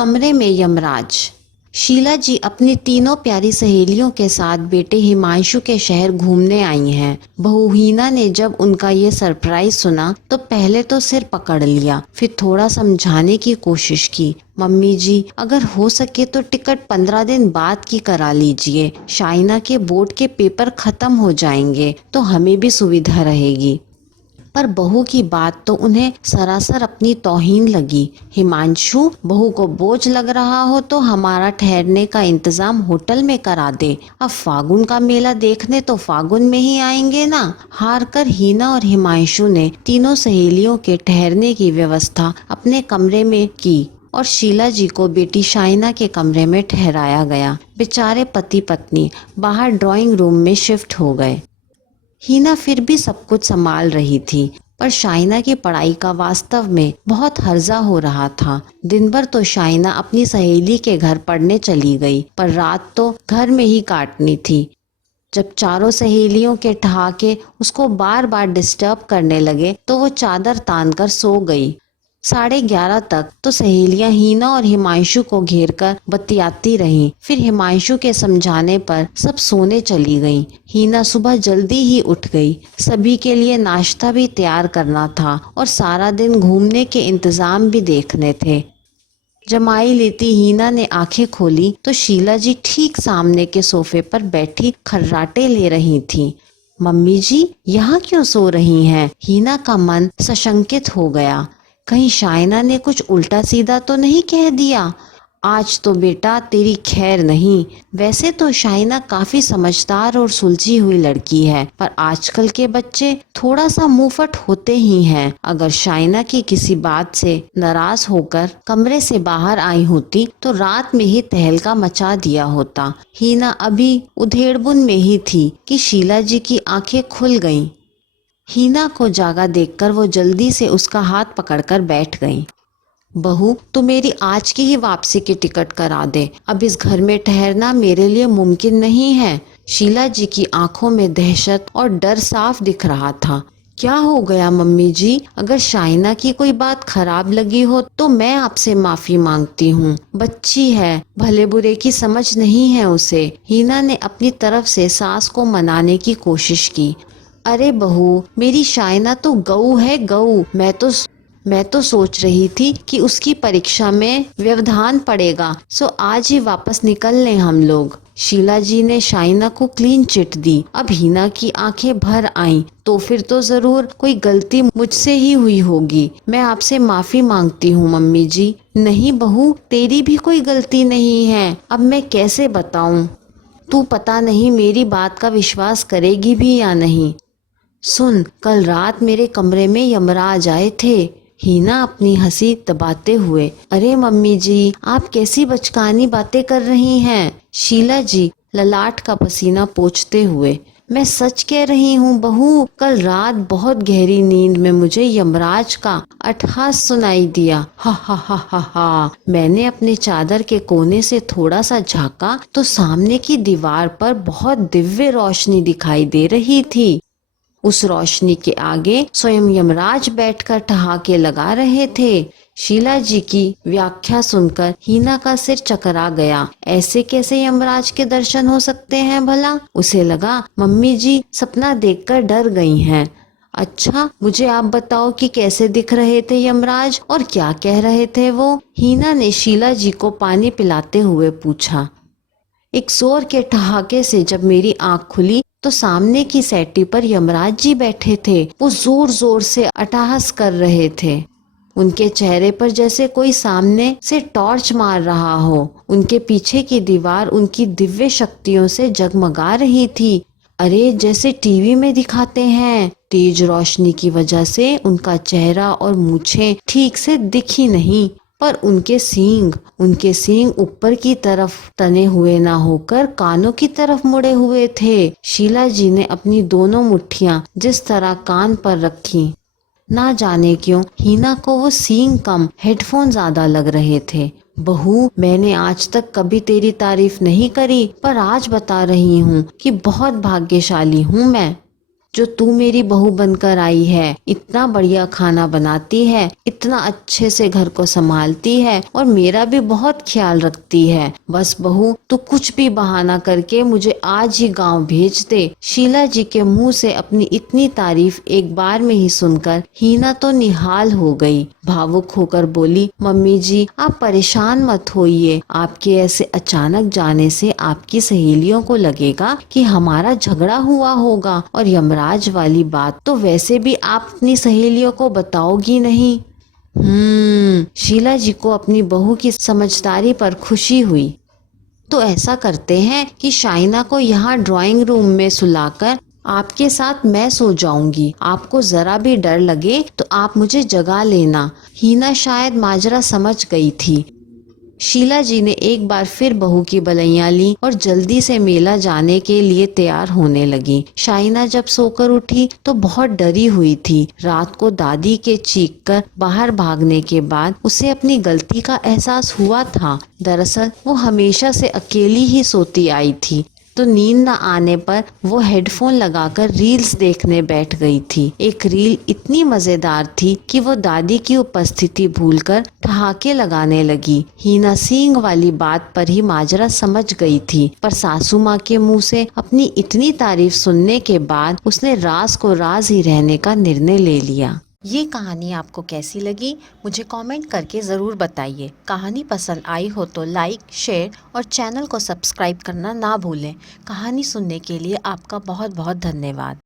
कमरे में यमराज। शीला जी अपनी तीनों प्यारी सहेलियों के साथ बेटे हिमांशु के शहर घूमने आई हैं। बहू हीना ने जब उनका ये सरप्राइज सुना तो पहले तो सिर पकड़ लिया, फिर थोड़ा समझाने की कोशिश की। मम्मी जी, अगर हो सके तो टिकट 15 दिन बाद की करा लीजिए। शाइना के बोर्ड के पेपर खत्म हो जाएंगे तो हमें भी सुविधा रहेगी। पर बहू की बात तो उन्हें सरासर अपनी तौहीन लगी। हिमांशु, बहू को बोझ लग रहा हो तो हमारा ठहरने का इंतजाम होटल में करा दे। अब फागुन का मेला देखने तो फागुन में ही आएंगे ना। हार कर हीना और हिमांशु ने तीनों सहेलियों के ठहरने की व्यवस्था अपने कमरे में की और शीला जी को बेटी शाइना के कमरे में ठहराया गया। बेचारे पति पत्नी बाहर ड्राइंग रूम में शिफ्ट हो गए। हीना फिर भी सब कुछ संभाल रही थी, पर शाइना की पढ़ाई का वास्तव में बहुत हर्जा हो रहा था। दिन भर तो शाइना अपनी सहेली के घर पढ़ने चली गई, पर रात तो घर में ही काटनी थी। जब चारों सहेलियों के ठहाके उसको बार बार डिस्टर्ब करने लगे तो वो चादर तान कर सो गई। 11:30 तक तो सहेलियां हीना और हिमांशु को घेर कर बतियाती रहीं। फिर हिमांशु के समझाने पर सब सोने चली गईं। हीना सुबह जल्दी ही उठ गई। सभी के लिए नाश्ता भी तैयार करना था और सारा दिन घूमने के इंतजाम भी देखने थे। जमाई लेती हीना ने आंखें खोली तो शीला जी ठीक सामने के सोफे पर बैठी खर्राटे ले रही थीं। मम्मी जी, यहाँ क्यों सो रही हैं? हीना का मन सशंकित हो गया। कहीं शाइना ने कुछ उल्टा सीधा तो नहीं कह दिया? आज तो बेटा तेरी खैर नहीं। वैसे तो शाइना काफी समझदार और सुलझी हुई लड़की है, पर आजकल के बच्चे थोड़ा सा मुंहफट होते ही हैं। अगर शाइना की किसी बात से नाराज होकर कमरे से बाहर आई होती तो रात में ही तहलका मचा दिया होता। हीना अभी उधेड़बुन में ही थी कि शीला जी की आंखें खुल गईं। हीना को जागा देखकर वो जल्दी से उसका हाथ पकड़कर बैठ गई। बहू, तू मेरी आज की ही वापसी की टिकट करा दे। अब इस घर में ठहरना मेरे लिए मुमकिन नहीं है। शीला जी की आंखों में दहशत और डर साफ दिख रहा था। क्या हो गया मम्मी जी? अगर शाइना की कोई बात खराब लगी हो तो मैं आपसे माफी मांगती हूँ। बच्ची है, भले बुरे की समझ नहीं है उसे। हीना ने अपनी तरफ से सास को मनाने की कोशिश की। अरे बहू, मेरी शाइना तो गऊ है, गऊ। मैं तो सोच रही थी कि उसकी परीक्षा में व्यवधान पड़ेगा, सो आज ही वापस निकल लें हम लोग। शीला जी ने शाइना को क्लीन चिट दी। अब हीना की आंखें भर आईं। तो फिर तो जरूर कोई गलती मुझसे ही हुई होगी। मैं आपसे माफी मांगती हूँ मम्मी जी। नहीं बहू, तेरी भी कोई गलती नहीं है। अब मैं कैसे बताऊँ? तू पता नहीं मेरी बात का विश्वास करेगी भी या नहीं। सुन, कल रात मेरे कमरे में यमराज आए थे। हीना अपनी हंसी दबाते हुए। अरे मम्मी जी, आप कैसी बचकानी बातें कर रही हैं? शीला जी ललाट का पसीना पोंछते हुए। मैं सच कह रही हूँ बहू, कल रात बहुत गहरी नींद में मुझे यमराज का अट्टहास सुनाई दिया। हा हा हा हा हा। मैंने अपने चादर के कोने से थोड़ा सा झांका तो सामने की दीवार पर बहुत दिव्य रोशनी दिखाई दे रही थी। उस रोशनी के आगे स्वयं यमराज बैठकर ठहाके लगा रहे थे। शीला जी की व्याख्या सुनकर हीना का सिर चकरा गया। ऐसे कैसे यमराज के दर्शन हो सकते हैं भला? उसे लगा मम्मी जी सपना देखकर डर गई हैं। अच्छा, मुझे आप बताओ कि कैसे दिख रहे थे यमराज और क्या कह रहे थे वो? हीना ने शीला जी को पानी पिलाते हुए पूछा। एक जोर के ठहाके से जब मेरी आंख खुली तो सामने की सेटी पर यमराज जी बैठे थे। वो जोर जोर से अट्टहास कर रहे थे। उनके चेहरे पर जैसे कोई सामने से टॉर्च मार रहा हो। उनके पीछे की दीवार उनकी दिव्य शक्तियों से जगमगा रही थी। अरे, जैसे टीवी में दिखाते हैं। तेज रोशनी की वजह से उनका चेहरा और मूछें ठीक से दिख ही नहीं, पर उनके सींग ऊपर की तरफ तने हुए ना होकर कानों की तरफ मुड़े हुए थे। शीला जी ने अपनी दोनों मुट्ठियां जिस तरह कान पर रखी, ना जाने क्यों हीना को वो सींग कम हेडफोन ज्यादा लग रहे थे। बहू, मैंने आज तक कभी तेरी तारीफ नहीं करी, पर आज बता रही हूँ कि बहुत भाग्यशाली हूँ मैं। जो तू मेरी बहू बनकर आई है, इतना बढ़िया खाना बनाती है, इतना अच्छे से घर को संभालती है और मेरा भी बहुत ख्याल रखती है। बस बहू तू कुछ भी बहाना करके मुझे आज ही गांव भेज दे। शीला जी के मुंह से अपनी इतनी तारीफ एक बार में ही सुनकर हीना तो निहाल हो गई। भावुक होकर बोली, मम्मी जी आप परेशान मत होइए। आपके ऐसे अचानक जाने से आपकी सहेलियों को लगेगा कि हमारा झगड़ा हुआ होगा, और यमराज वाली बात तो वैसे भी आप अपनी सहेलियों को बताओगी नहीं। शीला जी को अपनी बहू की समझदारी पर खुशी हुई। तो ऐसा करते हैं कि शाइना को यहाँ ड्राइंग रूम में सुलाकर आपके साथ मैं सो जाऊंगी। आपको जरा भी डर लगे तो आप मुझे जगा लेना। हीना शायद माजरा समझ गई थी। शीला जी ने एक बार फिर बहू की बलैयां ली और जल्दी से मेला जाने के लिए तैयार होने लगी। शाइना जब सोकर उठी तो बहुत डरी हुई थी। रात को दादी के चीख कर बाहर भागने के बाद उसे अपनी गलती का एहसास हुआ था। दरअसल वो हमेशा से अकेली ही सोती आई थी, तो नींद न आने पर वो हेडफोन लगाकर रील्स देखने बैठ गई थी। एक रील इतनी मजेदार थी कि वो दादी की उपस्थिति भूलकर ठहाके लगाने लगी। हीना सींग वाली बात पर ही माजरा समझ गई थी, पर सासू माँ के मुंह से अपनी इतनी तारीफ सुनने के बाद उसने राज को राज ही रहने का निर्णय ले लिया। ये कहानी आपको कैसी लगी मुझे कमेंट करके ज़रूर बताइए। कहानी पसंद आई हो तो लाइक, शेयर और चैनल को सब्सक्राइब करना ना भूलें। कहानी सुनने के लिए आपका बहुत बहुत धन्यवाद।